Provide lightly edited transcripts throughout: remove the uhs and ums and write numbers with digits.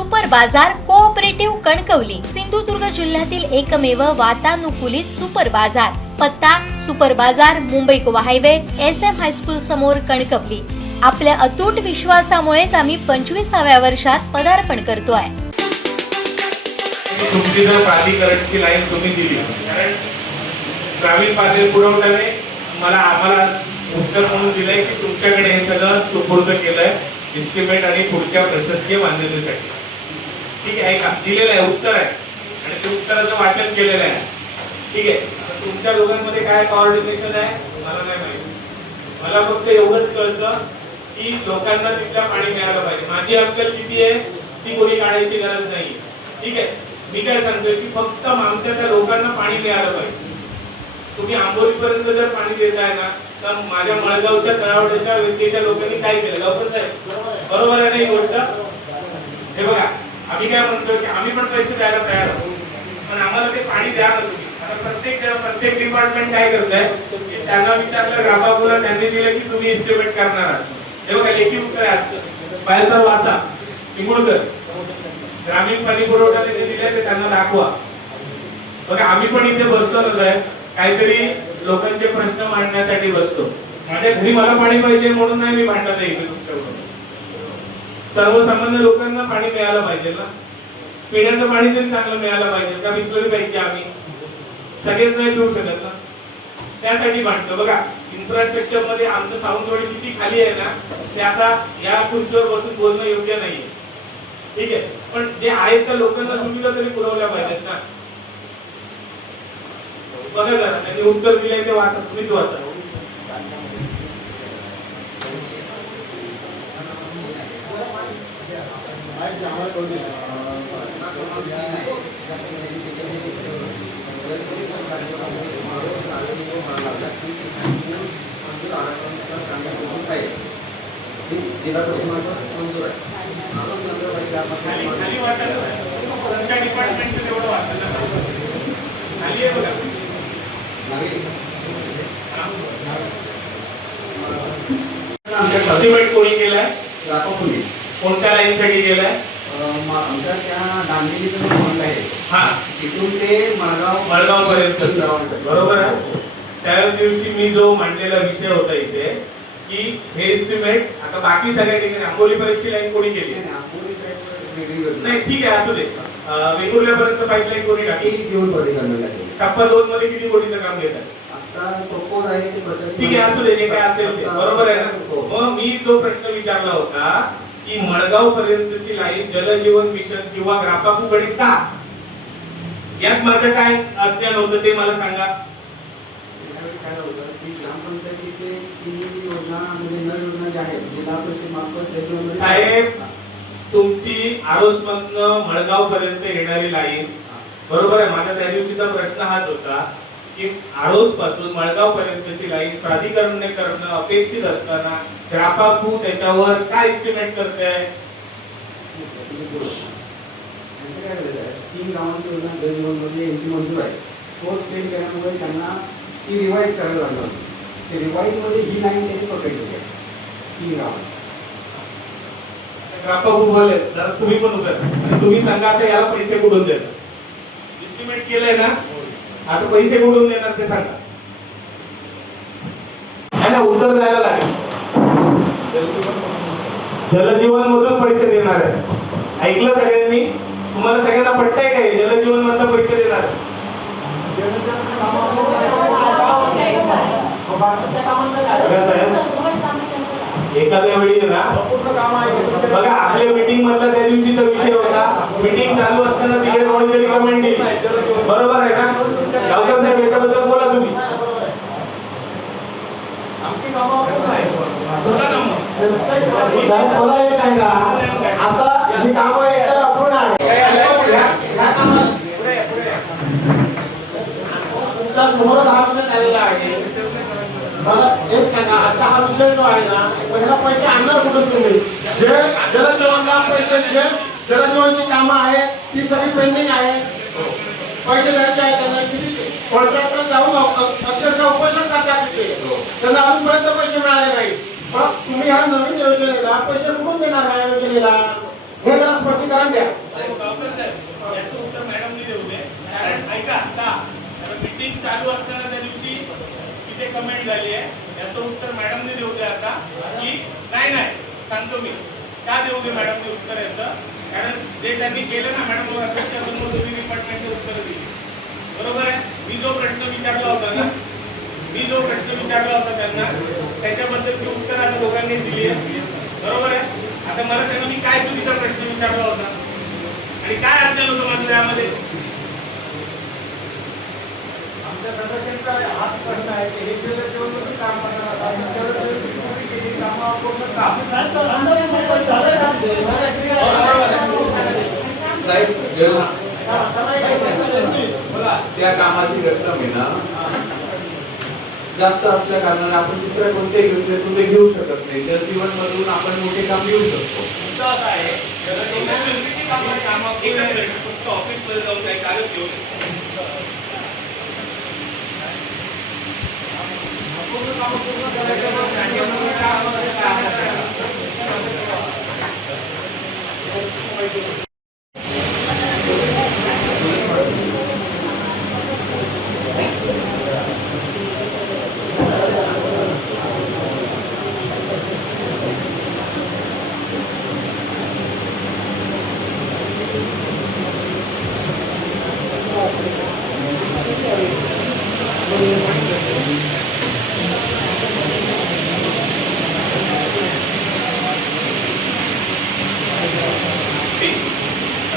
Super बाजार cooperative Kankavli Sindhudurg जिल्ह्यातील एकमेव वातानुकूलित सुपर बाजार। पत्ता सुपर बाजार Mumbai Goa highway SM high school समोर कणकवली। आपल्या अतूट विश्वासामुळेच आम्ही 25व्या वर्षात पदार्पण करतोय। तुमची जर प्राधिकरणची लाईन तुम्ही दिली, कारण ग्रामीण पातळी पुरवठ्याने आम्हाला उत्तर म्हणून दिलंय की तुमच्याकडे हे सगळं सुपूर्द केलंय एस्टिमेट आणि पुढच्या प्रशासकीय मान्यतेसाठी। ठीक आहे का? दिलेलं आहे, उत्तर आहे आणि ते उत्तराचं वाचन केलेलं आहे। ठीक आहे, तुमच्या दोघांमध्ये काय कोऑर्डिनेशन आहे मला नाही माहिती। मला फक्त एवढंच कळतं की लोकांना तिथलं पाणी मिळालं पाहिजे। माझी अक्कल किती आहे ती कोणी काढायची गरज नाही। ठीक आहे, मी काय सांगतोय की फक्त आमच्या त्या लोकांना पाणी मिळालं पाहिजे। तुम्ही आंबोलीपर्यंत जर पाणी देताय ना, तर माझ्या मळगावच्या तळावड्याच्या व्यक्तीच्या लोकांनी काय केलं? गावकर साहेब, बरोबर आहे ना ही गोष्ट? हे बघा, आम्ही काय म्हणतो की आम्ही पण पैसे द्यायला तयार आहोत, पण आम्हाला ते पाणी द्या ना तुम्ही। आता प्रत्येक डिपार्टमेंट काय करताय की त्यांना विचारलं, ग्राहकाला त्यांनी दिलं की तुम्ही एस्टिमेट करणार आहात। हे बघा, लेखी उत्तर आहे आजचं, बाहेर तर वाचा। चिमुळकर ग्रामीण पाणी पुरवठ्याने जे दिले ते त्यांना दाखवा। बघा, आम्ही पण इथे बसतो ना साहेब, काहीतरी लोकांचे प्रश्न मांडण्यासाठी बसतो। माझ्या घरी मला पाणी पाहिजे म्हणून नाही मी भांडत आहे इथे तुमच्याबरोबर। सर्वसामान्य लोकांना पाणी मिळालं पाहिजे ना, पिण्याचं पाणी तरी चांगलं मिळालं पाहिजे का? बिसलरी पाहिजे, आम्ही सगळेच नाही पिऊ शकत ना, त्यासाठी भांडतो। बघा, इन्फ्रास्ट्रक्चर मध्ये आमचं सावंतवाडी किती खाली आहे ना, ते आता या खुर्चीवर बसून बोलणं योग्य नाहीये। ठीक आहे, पण जे आहेत त्या लोकांना सुविधा तरी पुरवल्या पाहिजेत ना। बघा जरा, त्यांनी उत्तर दिलंय ते वाचा, तुम्हीच वाचा। खाली वाचायला तुमच्या डिपार्टमेंटचं तेवढं वाचायला खाली आहे बघा। एस्टिमेट कोणी केलाय? राखोली कोणत्या लाईन साठी केलाय? आमच्या त्या दांडेलीचं पॉइंट आहे, हा, तिथून ते मळगाव पर्यंत। बरोबर आहे। त्या दिवशी मी जो मांडलेला विषय होता इथे की हे एस्टिमेट आता बाकी सगळ्या ठिकाणी आंबोली पर्यंतची लाईन कोणी केली नाही? ठीक आहे, असू दे। वेंगुर्ल्यापर्यंत पाईपलाईन कोणी टाकली? टप्पा 2 मध्ये किती कोटीचं काम घेतात? ठीक आहे, असू दे, जे काय असेल ते बरोबर आहे ना। मग मी जो प्रश्न विचारला होता की मळगाव पर्यंतची लाईन जलजीवन मिशन किंवा ग्रापापूकडे का? यात माझं काय अज्ञान होतं ते मला सांगा। साहेब, तुमची आरोसमधनं मळगाव पर्यंत येणारी लाईन बरोबर आहे। माझा त्या दिवशीचा प्रश्न हाच होता की आरोस पासून मळगाव पर्यंतची लाईन प्राधिकरणाने करणं अपेक्षित असताना ग्रापापू त्याच्यावर काय एस्टिमेट करते? 3 गावांची योजना जलजीवनमध्ये यांची मंजूर आहे। पोस्ट क्लेम केल्यामुळे त्यांना ती रिवाईज करायला लागलं। ते रिवाईज मध्ये ही लाईन त्यांनी प्रोटेक्ट केली आहे 3 गावांची। ग्रापापू बोलले तर तुम्ही पण उभे आणि तुम्ही सांगा आता याला पैसे कुठून देणार? एस्टिमेट केलंय ना, आता पैसे कुठून देणार ते सांगा। त्याला उत्तर द्यायला लागेल। जलजीवन मधून पैसे देणार आहे, ऐकलं सगळ्यांनी? तुम्हाला सगळ्यांना पटतंय काय जलजीवन मधून पैसे देणार? एखाद्या वेळी ना बघा, आपल्या मीटिंग मधला त्या दिवशीचा विषय होता, मीटिंग चालू असताना तिकडे कोणीतरी कमेंट केली, बरोबर आहे ना? गावकर साहेब, याच्याबद्दल बोला तुम्ही। आता ही कामं एकतर अपूर्ण आहे। तुमच्या समोर हा विषय झालेला आहे। मला एक सांगा, आता हा विषय जो आहे ना, पहिला पैसे आणणार कुठून तुम्ही? जे जलजीवनला पैसे, जे जलजीवनची कामं आहेत ती सगळी पेंडिंग आहे, पैसे द्यायचे आहेत त्यांना। किती कॉन्ट्रॅक्टर जाऊन अक्षरशः उपोषण करतात तिथे, त्यांना अजूनपर्यंत पैसे मिळाले नाही। मग तुम्ही ह्या नवीन योजनेला पैसे कुठून देणार? ह्या योजनेला हे जरा स्पष्टीकरण द्या। चालू असताना त्या दिवशी तिथे कमेंट झाली आहे, याचं उत्तर मॅडमने देऊ दे आता की नाही सांगतो मी का देऊ दे मॅडमने उत्तर याचं, कारण जे त्यांनी केलं ना मॅडम अध्यक्षासमोर तुम्ही डिपार्टमेंटचे उत्तर दिली, बरोबर आहे. मी जो प्रश्न विचारला होता त्यांना त्याच्याबद्दलची उत्तर आता दोघांनी दिली आहे, बरोबर आहे. आता मला सांगा मी काय चुकीचा प्रश्न विचारला होता आणि काय अज्ञान होतं माझं त्यामध्ये. आमच्या सदस्यांचा हाच प्रश्न आहे की हे जल जीवनमधून काम करणार आणि जलसंधारण केली कामं पूर्ण काम साहेब त्या कामाची रक्कम आहे ना जास्त असल्या कारणाने आपण दुसऱ्या कोणत्याही योजनेतून ते घेऊ शकत नाही. जलजीवन मधून आपण मोठे काम घेऊ शकतो. मुद्दा असा आहे फक्त ऑफिसमध्ये जाऊन काही कागद घेऊन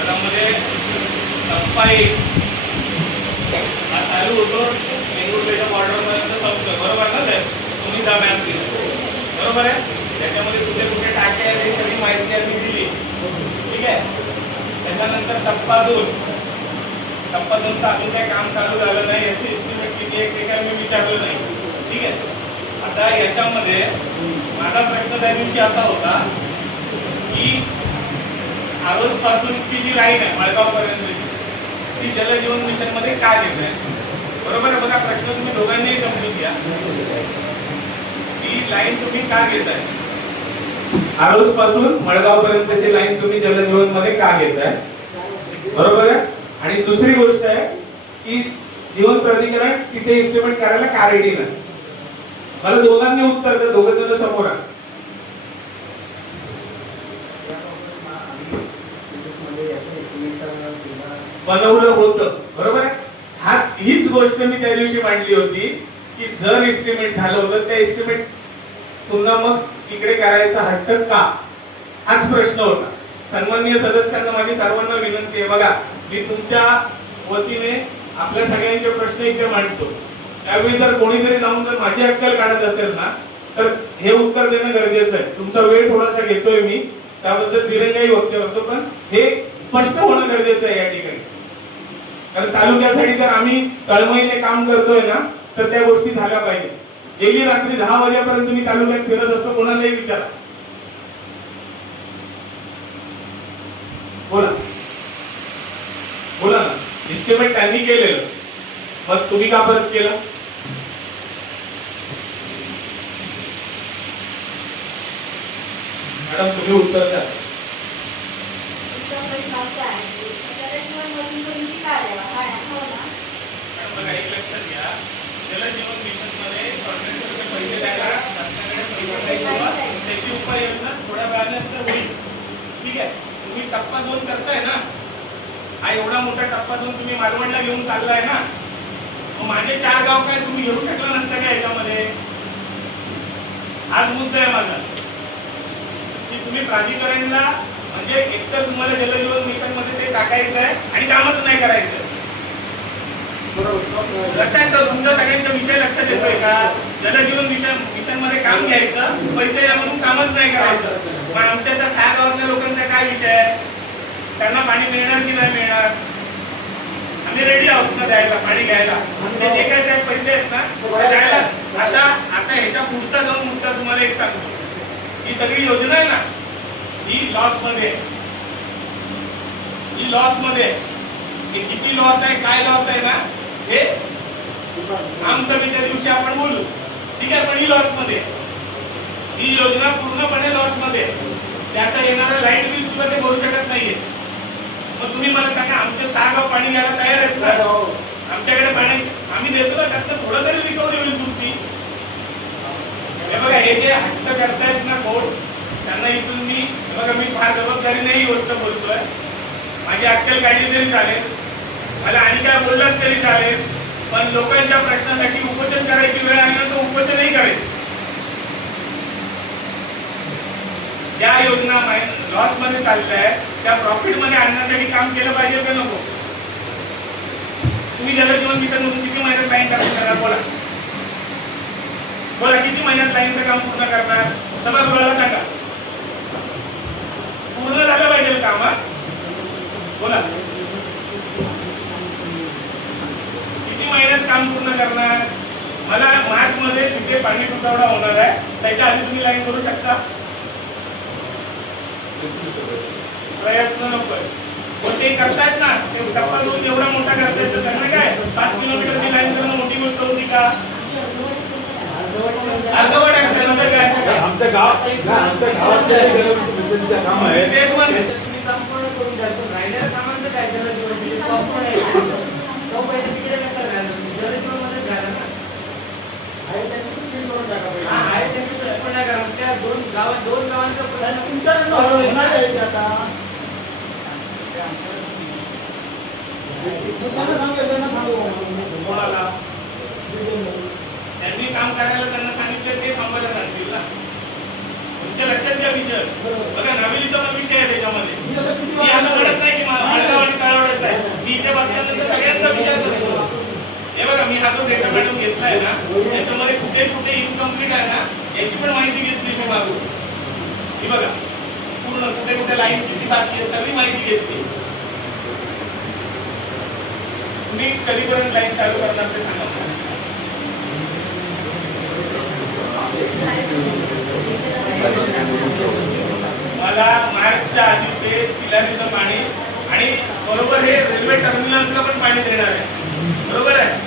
त्यामध्ये टप्पा 1 हा चालू होतो वेंगुर्लेच्या बॉर्डरपर्यंत संपतो, बरोबर ना. ते तुम्ही जा मॅप दिली, बरोबर आहे. त्याच्यामध्ये कुठे कुठे टाके आहेत हे सगळी माहिती आम्ही दिली, ठीक आहे. त्याच्यानंतर टप्पा 2चं अजून काही काम चालू झालं नाही, याची एस्टिमेट किती आहे ते काय मी विचारलं नाही, ठीक आहे. आता याच्यामध्ये माझा प्रश्न त्या दिवशी असा होता की आरोस पासूनची जी लाईन आहे मळगाव पर्यंतची ती जलजीवन मिशन मध्ये का देत आहे, बरोबर आहे. बघा प्रश्न तुम्ही दोघांनीही समजून घ्या, ती लाईन तुम्ही का घेताय, आरोस पासून मळगाव पर्यंतची लाईन तुम्ही जलजीवन मध्ये का घेताय, बरोबर आहे. आणि दुसरी गोष्ट आहे की जीवन प्राधिकरण तिथे इस्टिमेट करायला का रेडी नाही. मला दोघांनी उत्तर द्या, दोघं जण समोर आहे. बनवलं होतं, बरोबर आहे. हीच गोष्ट मी त्या दिवशी मांडली होती की जर एस्टिमेट झालं होतं त्या एस्टिमेट पुन्हा मग इकडे करायचा हट्ट का, हाच प्रश्न होता. सन्माननीय सदस्यांना माझी सर्वांना विनंती आहे, बघा मी तुमच्या वतीने आपल्या सगळ्यांचे प्रश्न इथे मांडतो, त्यावेळी जर कोणीतरी जाऊन जर माझी अक्कल काढत असेल ना तर हे उत्तर देणं गरजेचं आहे. तुमचा वेळ थोडासा घेतोय मी, त्याबद्दल दिरंगाई व्यक्त करतो, पण हे स्पष्ट होणं गरजेचं आहे या ठिकाणी. कारण तालुक्यासाठी जर आम्ही तळमळीने काम करतोय ना तर त्या गोष्टी झाल्या पाहिजे. गेली रात्री 10 वाजेपर्यंत मी तालुक्यात फिरत असतो, कोणालाही विचारा. बोला ना, इस्टिमेट त्यांनी केलेलं, मग तुम्ही का परत केलं. मॅडम तुम्ही उत्तर द्या. एक लक्षात घ्या, जलजीवन मिशन मध्ये पैसे द्यायला त्याची उपाययोजना थोड्या वेळानंतर होईल, ठीक आहे. तुम्ही टप्पा 2 करताय ना, हा एवढा मोठा टप्पा 2 तुम्ही मालवणला घेऊन चाललाय ना, मग माझे 4 गाव काय तुम्ही घेऊ शकला नसता का याच्यामध्ये. हाच मुद्दा आहे माझा की तुम्ही प्राधिकरणला म्हणजे एकतर तुम्हाला जलजीवन मिशन मध्ये ते टाकायचं आहे आणि कामच नाही करायचं. लक्षात ठेवा, तुमच्या सगळ्यांचा विषय लक्षात येतोय का. जलजीवन मिशन मध्ये काम घ्यायचं, पैसे द्या म्हणून कामच नाही करायचं. पण आमच्या त्या 6 गावातल्या लोकांचा काय विषय आहे, त्यांना पाणी मिळणार की नाही मिळणार. आम्ही रेडी आहोत ना द्यायला, पाणी घ्यायला. म्हणजे जे काही साहेब पैसे आहेत ना द्यायला. आता ह्याच्या पुढचा जाऊन मुद्दा तुम्हाला एक सांगतो, ही सगळी योजना आहे ना ही लॉस मध्ये किती लॉस आहे, काय लॉस आहे ना हे आमसभेच्या दिवशी आपण बोलू, ठीक आहे. पण ही लॉस मध्ये, ही योजना पूर्णपणे लॉस मध्ये, त्याचा येणारा लाईट बिल सुद्धा ते भरू शकत नाहीये. मग तुम्ही मला सांगा, आमचे 6 गाव पाणी घ्यायला तयार आहेत का. आमच्याकडे पाणी आम्ही देतो ना, त्यातनं थोडं तरी रिकव्हरी होईल तुमची. हे बघा, हे जे हट्ट करतायत ना कोण, त्यांना इथून मी हे बघा, मी फार जबाबदारीने ही गोष्ट बोलतोय. माझी अक्कल काढली तरी चालेल, मला आणि काय बोललात तरी चालेल, पण लोकांच्या प्रश्नासाठी उपोषण करायची वेळ आली ना, तर उपोषणही करायचं. ज्या योजना लॉस मध्ये चालल्या आहेत त्या प्रॉफिट मध्ये आणण्यासाठी काम केलं पाहिजे का नको? तुम्ही जलजीवन मिशन मधून किती महिन्यात लाईन काम करणार? बोला बोला, किती महिन्यात लाईनचं काम पूर्ण करणार? सभागृहाला सांगा. पूर्ण झालं पाहिजे काम. बोला, किती महिन्यात काम पूर्ण करणार? मला मार्च मध्ये तिथे पाणी तुटवडा होणार आहे, त्याच्या आधी तुम्ही लाईन करू शकता? प्रयत्न नको. ते करतायत ना, ते टप्पा दोन एवढा मोठा करतायत, तर त्यांना काय 5 किलोमीटरची लाईन करणं मोठी गोष्ट होती का? अर्धवट आहे त्यांचं काय? आमच्या गावात मिशनचं काम आहे. तेच म्हणते. तुम्ही संपूर्ण करून द्या. पण राहिलेल्या कामांचं काय जलजीवन मिशन संपूर्ण आहे. तो पहिले तिकडे कसं झालं? जलजीवनमध्येच झालं ना. आहे त्यांनी clean करून टाका पाहिजे. हा, आहे त्यांनी संपूर्ण करा. त्या दोन गावांचं प्रश्न तुमच्याकडनं होणार आहे ते आता. त्यांना सांगू. कोणाला? त्यांनी काम करायला त्यांना सांगितलं, ते थांबायला सांगतील ना. तुमच्या लक्षात घ्या विषय. बघा, नावेलीचा पण विषय आहे त्याच्यामध्ये. मी असं म्हणत नाही की माळगाव आणि तळवड्याचा आहे. मी इथे बसल्यानंतर सगळ्यांचा विचार करतो. हे बघा, मी हा जो डेटा मॅडम घेतलाय ना, त्याच्यामध्ये कुठे कुठे इनकम्प्लीट आहे ना, याची पण माहिती घेतली मी मागून. ही बघा, पूर्ण कुठे कुठे लाईन किती बाकी आहे सगळी माहिती घेतली. तुम्ही कधीपर्यंत लाईन चालू करणार ते सांगा. मला मार्चच्या आधी ते तिलारीचं पाणी आणि बरोबर हे रेल्वे टर्मिनलला पण पाणी देणार आहे. बरोबर आहे,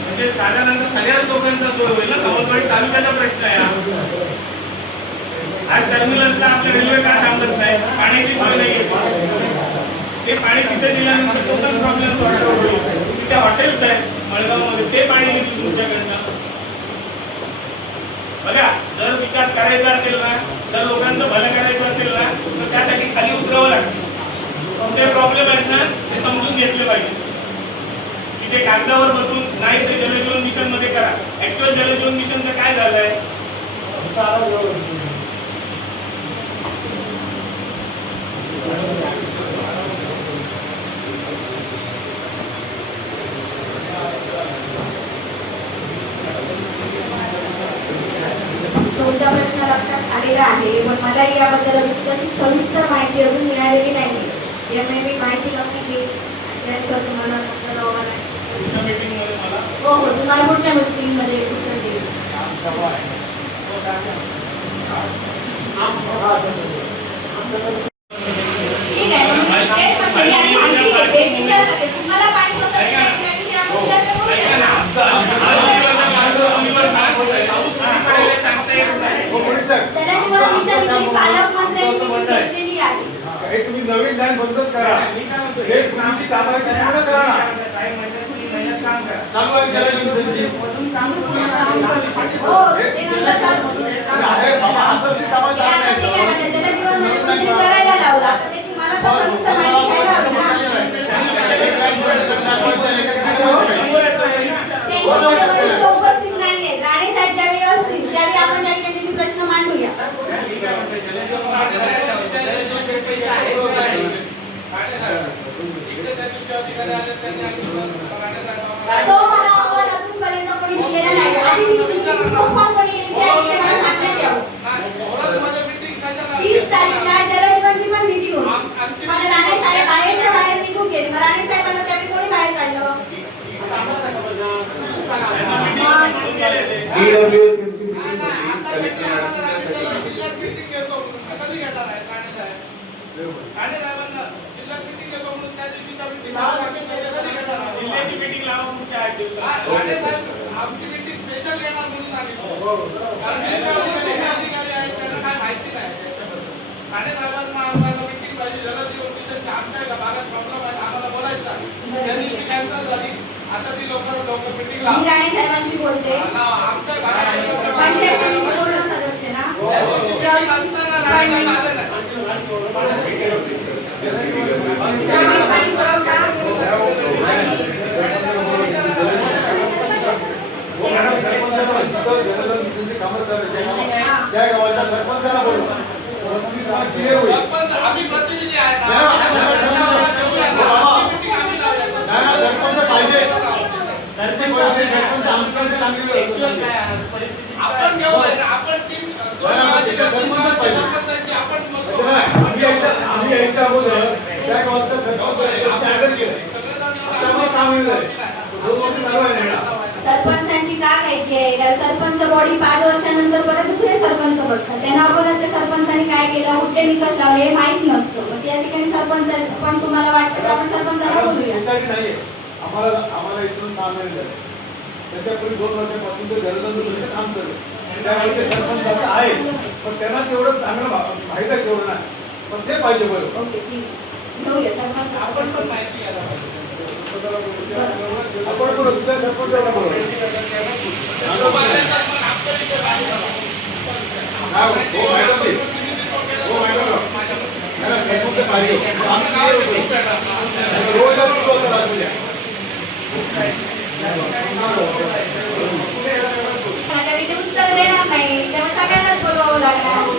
म्हणजे साधारणतः सगळ्याच लोकांचा सोय होईल ना. सावंतवाडी तालुक्याचा प्रश्न आहे. आज टर्मिनलला आपल्या रेल्वे का थांबत नाही? पाण्याची सोय नाही. ते पाणी तिथे दिल्यानंतर तो पण प्रॉब्लेम सॉल्व्ह होईल. तिथे हॉटेल्स आहेत मळगावमध्ये, ते पाणी घेतील तुमच्याकडनं. बघा, जर विकास करायचा असेल ना, जर लोकांचं भलं करायचं असेल ना, तर त्यासाठी खाली उतरावं लागतं. कोणते प्रॉब्लेम आहेत ना, ते समजून घेतले पाहिजे. तिथे कागदावर बसून नाही ते जलजीवन मिशन मध्ये करा. ऍक्च्युअल जलजीवन मिशनचं काय झालंय? तुमचा प्रश्न लक्षात आलेला आहे, पण मला याबद्दल तशी सविस्तर माहिती अजून मिळालेली नाही. यामुळे मी माहिती नक्की घेईन. त्यानंतर तुम्हाला पुढच्या मीटिंग मध्ये मला हो, तुम्हाला पुढच्या मीटिंगमध्ये उत्तर देईन. ठीक आहे, मग मी तेच म्हणते, आणि माहिती घेते. विचारते, तुम्हाला पाणी स्वतः पिण्याची आपण चर्चा करूया ना. जलजीवन मिशनची पालकमंत्र्यांनी meeting घेतलेली आहे. हे तुम्ही नवीन लाईन बंदच करा. हे तुमची कामाची पूर्ण करा ना. चालू आहे जलजीवन मिशनची. हो, ते नंतर चालू. अरे बाबा, असं ती कामं ते आता ते काय म्हणतात, जलजीवन मिशन करायला लावलं. आता त्याची मला तर सविस्तर माहिती घ्यायला हवी ना. त्यांच्याकडे वरिष्ठ उपस्थित नाहीये. राणे साहेब ज्यावेळी असतील त्यावेळी आपण त्यांच्याशी प्रश्न मांडूया. तो मला अहवाल अजूनपर्यंत कोणी दिलेला नाही. आधी मी पोस्टपोन केली ते मला सांगण्यात यावं. 30 तारखेला जलजीवनची पण मीटिंग होती. मला राणे साहेब बाहेरच्या बाहेर निघून गेले. मग राणे साहेबांना त्यावेळी कोणी बाहेर काढलं? जिल्ह्याची मीटिंग लावा पुढच्या 8 दिवसात. आमची मीटिंग स्पेशल घेणार म्हणून आली. कारण अधिकारी आहेत त्यांना काय माहिती नाही. ठाणे साहेबांना आम्हाला मीटिंग पाहिजे. जलजीवन मिशनच्या आमच्या भागात प्रॉब्लेम आहे, आम्हाला बोलायचं. त्यांनी कॅन्सल झाली. फक्त meeting मी लावा. राणे साहेबांशी बोलते. आमच्या घराच्या पंचायत समिती पूर्ण सदस्य ना? meeting असताना राणे साहेब आले नाही. पाणी पुरवठा त्या गावाच्या सरपंचाला बोलवा. क्लिअर होईल. सरपंच आम्ही प्रतिनिधी आहे ना. meeting आम्ही लावूया. नाही ना, सरपंच पाहिजे. सरपंच आमच्याकडे चांगली आपण घेऊ आपण टीम दोन गावाची सरपंच पाहिजे. सरपंचाची आपण मग आम्ही यायच्या अगोदर त्या गावातलं सरपंच ऑर्डर केलं. त्यामुळे 6 महिने झाले. 2 वर्ष चालू आहे निर्णय. सरपंचांची का घ्यायची आहे? कारण सरपंच बॉडी 5 वर्षानंतर परत दुसरे सरपंच बसतात. त्यांना अगोदर त्या सरपंचांनी काय केलं, उलटे निकष लावले हे माहीत नसतं. मग त्या ठिकाणी सरपंच पण तुम्हाला वाटतं का आपण सरपंचाला बोलूया? नाहीये. आम्हाला इथून 6 महिने झाले. त्याच्यापूर्वी 2 वर्षापासून ते जलदूषणाचं काम करत. त्यावेळी सरपंच आता आहे, पण त्यांना तेवढं चांगलं माहिती आहे तेवढं नाही. पण ते पाहिजे बरोबर. ओके, ठीक आहे. घेऊया सरपंच. आपण पण माहिती घ्यायला पाहिजे. आपण पण सुद्धा सरपंचाला बोलवलं. तो बाहेरचा पण आपल्या इथे राहिला. हो मॅडम जी. हो मॅडम. मला सरपंच पाहिजे. आमच्या गावाचे खूप येतात. रोजच सुरू होतं असू द्या. आता तिथे उत्तर देणार नाही तेव्हा सगळ्यांनाच बोलवावं लागणार.